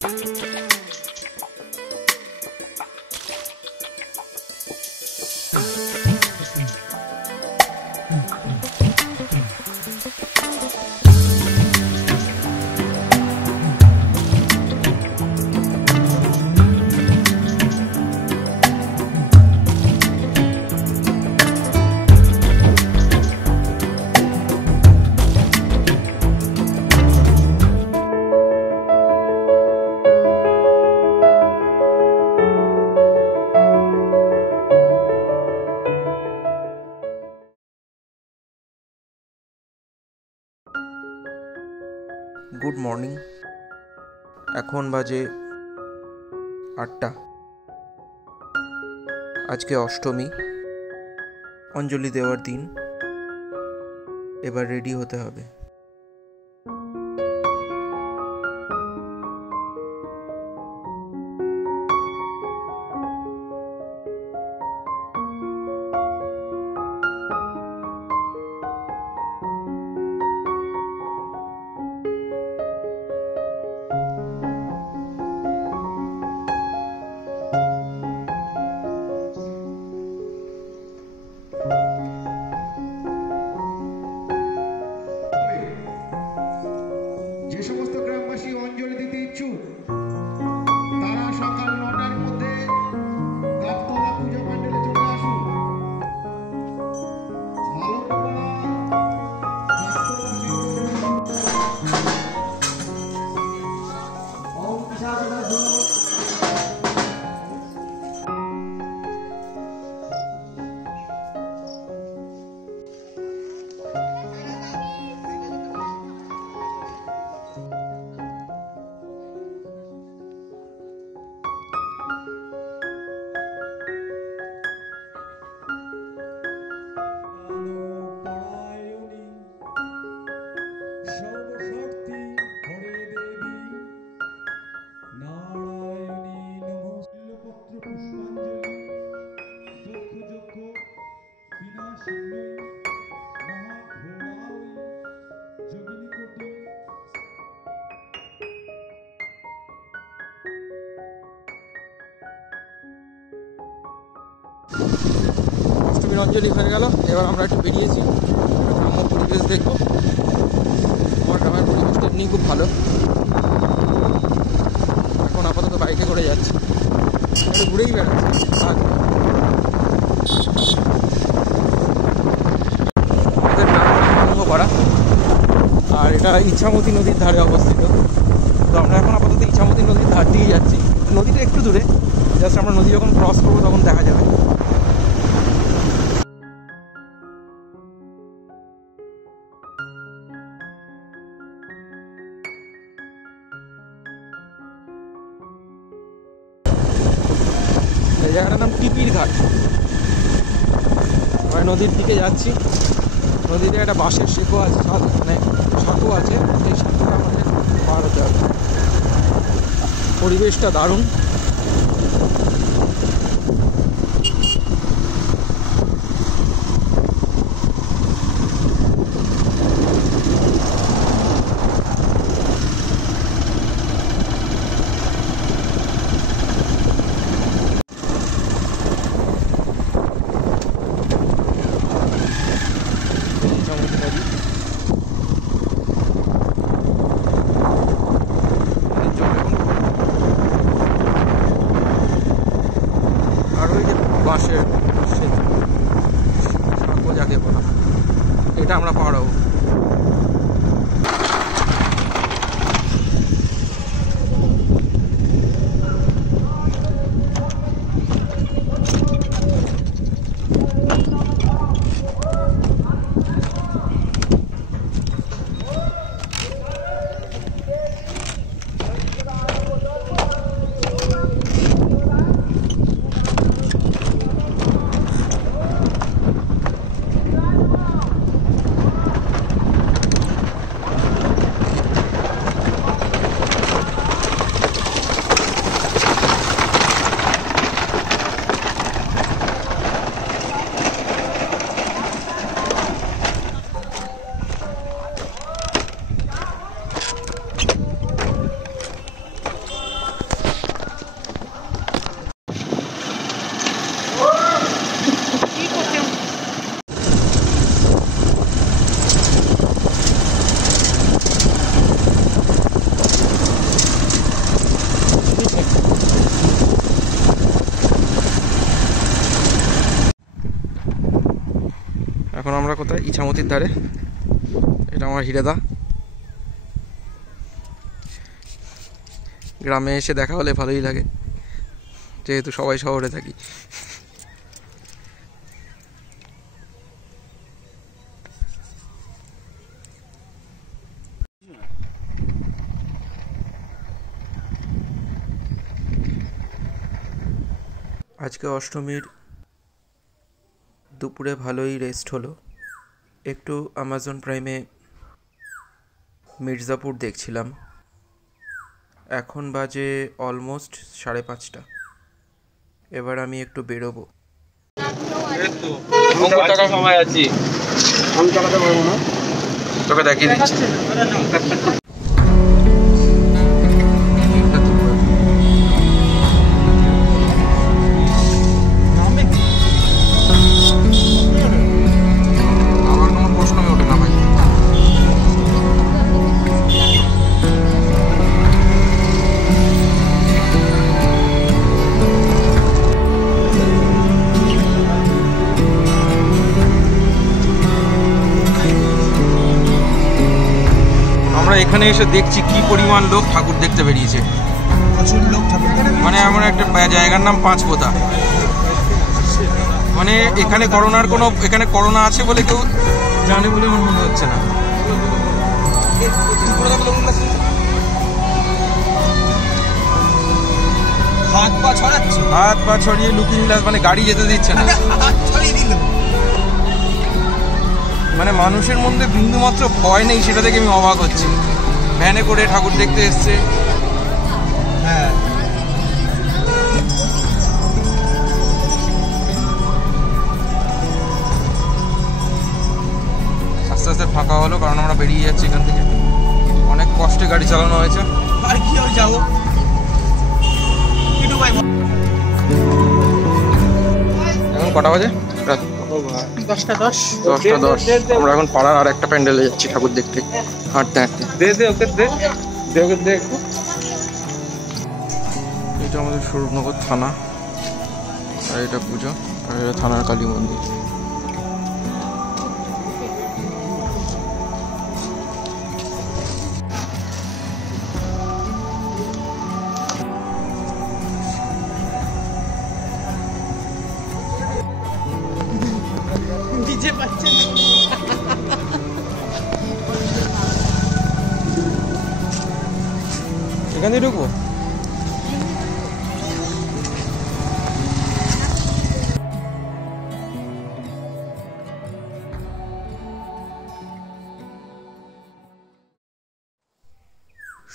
Good morning. এখন বাজে 8টা। আজকে অষ্টমী, অঞ্জলি দেওয়ার দিন। এবার রেডি হতে হবে। যে সমস্ত গ্রামবাসী অঞ্জলি দিতে ইচ্ছুক তারা সকাল 9টার মধ্যে গাবতলা পূজা প্যান্ডেলে চলে আসুন। অষ্টমীর অঞ্জলি হয়ে গেল। এবার আমরা একটু বেরিয়েছি, গ্রাম্য পরিবেশ দেখবো। আমার গ্রামের পরিবেশটা এমনি খুব ভালো। এখন আপাতত বাইকে করে যাচ্ছি, একটু ঘুরেই বেড়াচ্ছি। আমাদের গ্রাম করা, আর এটা ইছামতি নদীর ধারে অবস্থিত। তো আমরা এখন আপাতত ইছামতি নদীর ধার দিয়ে যাচ্ছি। নদীটা একটু দূরে, জাস্ট আমরা নদী যখন ক্রস করবো তখন দেখা যাবে। এই জায়গাটার নাম টিপির ঘাট। আমরা নদীর দিকে যাচ্ছি। নদীতে একটা বাঁশের শেকো আছে, মানে সাঁকো আছে, সেই সাঁকোটা আমাদের পার হতে হবে। পরিবেশটা দারুণ। বাঁশের সাঁকো যাকে বলা, এটা আমরা পার হবো। কোথায়? ইছামতির ধারে। এটা আমার হিরেদা। গ্রামে এসে দেখা হলে ভালোই লাগে, যেহেতু সবাই শহরে থাকি। আজকে অষ্টমীর দুপুরে ভালোই রেস্ট হলো। একটু অ্যামাজন প্রাইমে মির্জাপুর দেখছিলাম। এখন বাজে অলমোস্ট 5:30। এবার আমি একটু বেরোবো। সময় আছি, আমি চালাতে পারবো না, তোকে দেখিয়ে দিচ্ছি। আমার কোনো প্রশ্নই ওঠে না ভাই। আমরা এখানে এসে দেখছি কি পরিমাণ লোক ঠাকুর দেখতে বেরিয়েছে। প্রচুর লোক ঠাকুর মানে এমন একটা জায়গার নাম পাঁচপোতা। মানে এখানে করোনা আছে বলে কেউ জানে বলে আমার মনে হচ্ছে না। হাত পা ছড়াচ্ছে, হাত পা ছড়িয়ে লুকিং গ্লাস, মানে গাড়ি যেতে দিচ্ছে না। হাত ছড়িয়ে দিল। মানে মানুষের মধ্যে বিন্দুমাত্র ভয় নেই, সেটা দেখে আমি অবাক হচ্ছি। ভ্যানে করে ঠাকুর দেখতে এসছে। হ্যাঁ, আস্তে আস্তে ফাঁকা হলো, কারণ আমরা বেরিয়ে যাচ্ছি এখান থেকে। অনেক কষ্টে গাড়ি চালানো হয়েছে। আর কি হবে, যাবো একটু ভাই। এখন কটা বাজে? রাত 10:10। 10:10। আমরা এখন পাড়ার আর একটা প্যান্ডেলে যাচ্ছি ঠাকুর দেখতে, হাঁটতে হাঁটতে। এটা আমাদের স্বরূপনগর থানা, আর এটা পুজো, আর এটা থানার কালী মন্দির। নিজে পাচ্ছেন এখান দিয়ে ঢুকবো।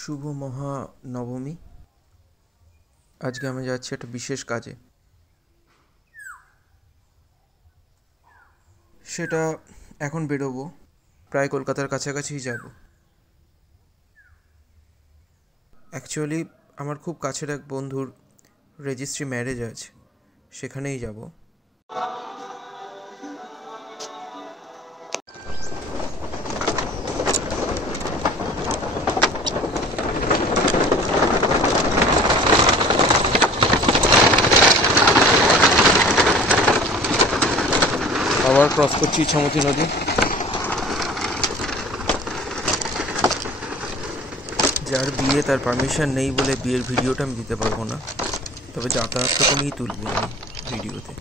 শুভ মহানবমী। আজকে আমি যাচ্ছি একটা বিশেষ কাজে। সেটা এখন বেরোবো, প্রায় কলকাতার কাছাকাছিই যাব। অ্যাকচুয়ালি আমার খুব কাছের এক বন্ধুর রেজিস্ট্রি ম্যারেজ আছে, সেখানেই যাব। আবার ক্রস করছি ইছামতি নদী। যার বিয়ে তার পারমিশন নেই বলে বিয়ের ভিডিওটা আমি দিতে পারবো না, তবে যাতায়াতটা নিয়েই তুলবো আমি ভিডিওতে।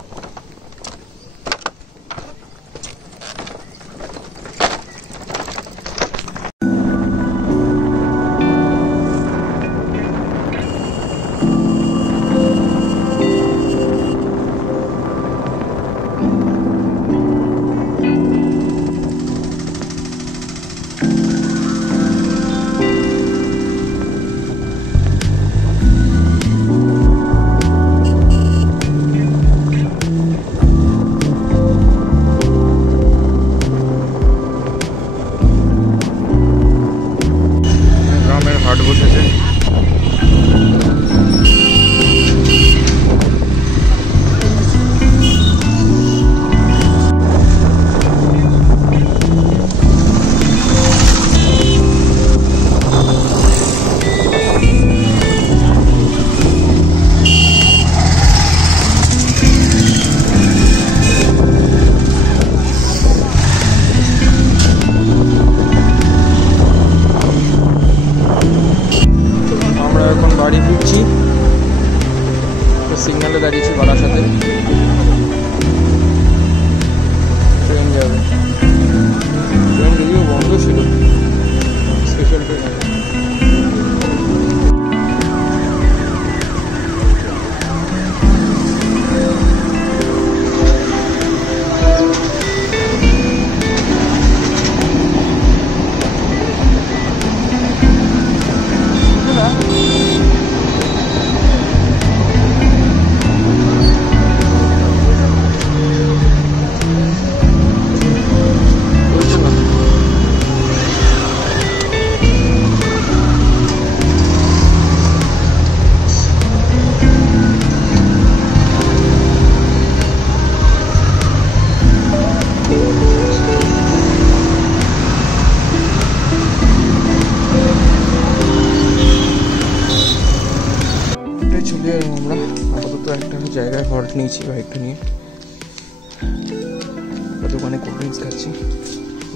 বাড়ি ফিরছি, তো সিগন্যালে দাঁড়িয়েছি বারাসাতে, ট্রেন যাবে। ট্রেন যদিও বন্ধ ছিল, স্পেশাল ট্রেন আছে। চলে এলাম আমরা আপাতত একটা জায়গায় হল্ট নিয়েছি বাইকটা নিয়ে। দোকানে কোল্ড ড্রিঙ্কস খাচ্ছি,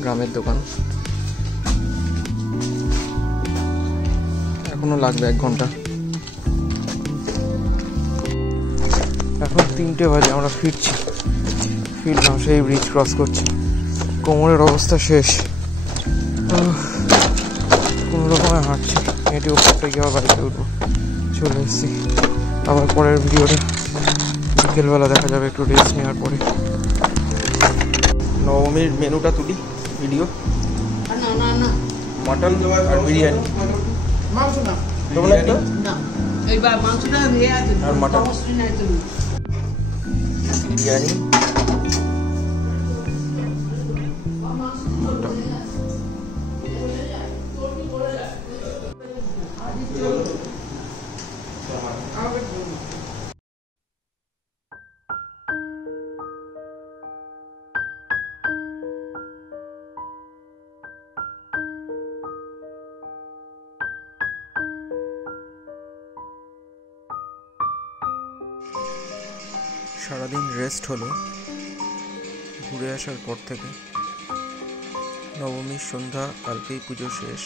গ্রামের দোকান। এখনো লাগবে 1 ঘন্টা। এখন 3টে বাজে, আমরা ফিরলাম, সেই ব্রিজ ক্রস করছি। কোমরের অবস্থা শেষ, কোনো রকমে হাঁটছি, হেঁটে উপরটা গিয়ে আবার বাইকে উঠবো। চলে এসেছি, আবার পরের ভিডিওটা বিকেলবেলা দেখা যাবে, একটু রেস্ট নেওয়ার পরে। নবমীর মেনুটা তুলি ভিডিও। মাটন আর বিরিয়ানি, আর মাটন বিরিয়ানি, সারাদিন রেস্ট হলো ঘুরে আসার পর থেকে। নবমীর সন্ধ্যা, কালকেই পুজো শেষ।